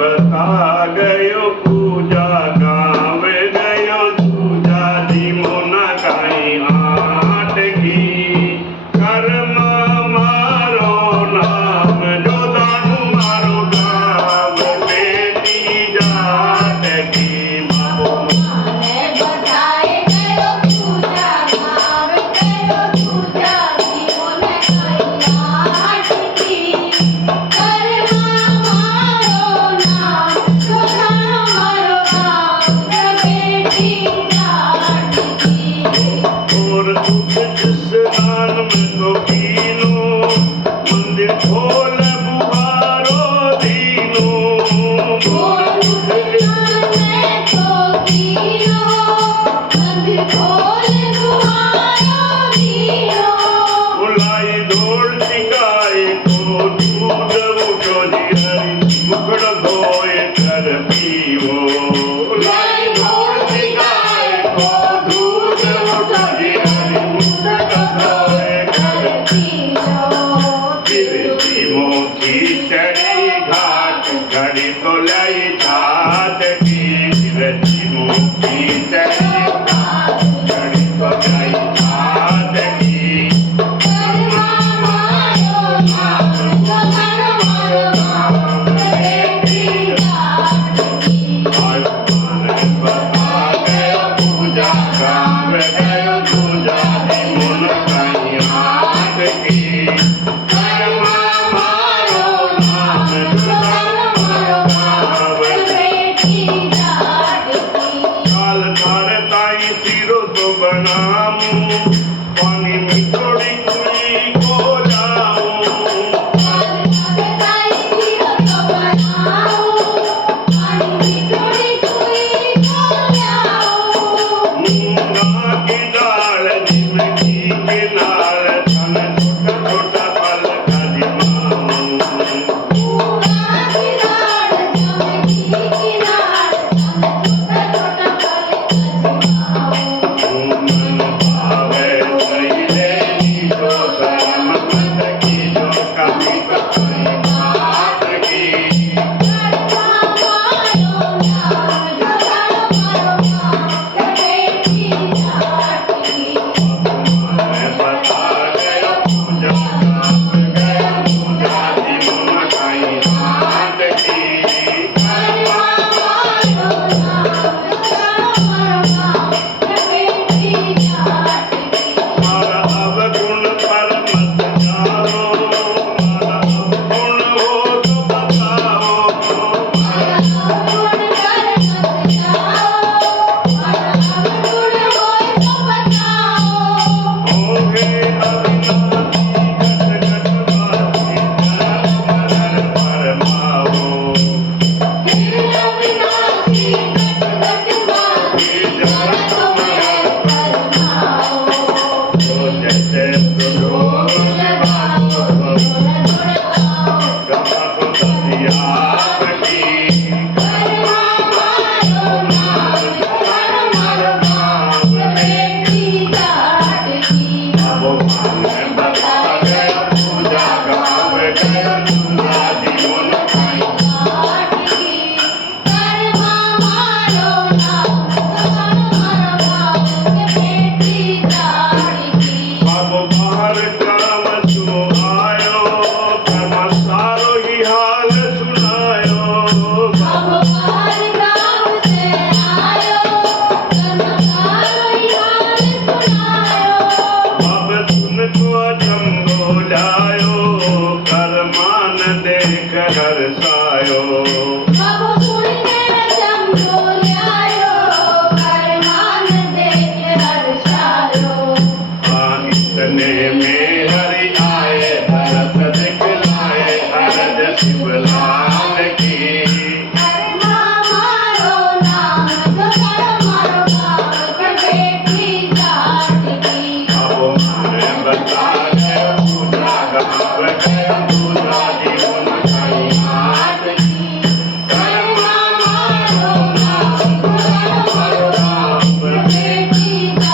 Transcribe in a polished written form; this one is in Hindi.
बता गयो पूजा गाँव गयो पूजा धीमो न काई आट की कर्म मारो नाम जो दानु मारो गाँव बेटी जाट की मंदिर खोल बुहारो दीनो बुलाई धोल टिकाए को दूध उठो हरि मुखड़ धोए कर पीवो बुलाई धोल टिकाए को दूध उठो हरि मुखड़ धोए कर की चढ़ी घाट घड़ी तो लाई घाट की की चढ़ी घाट घड़ी तो लाई घाट की पूजा काम गयो पूजा मन कहीं हाथ की बनाऊं पानी में थोड़ी कुड़ी को लाऊं मूंगा की दाल जिमकी के नाल छन छोटा छोटा फल का जिमाऊं बता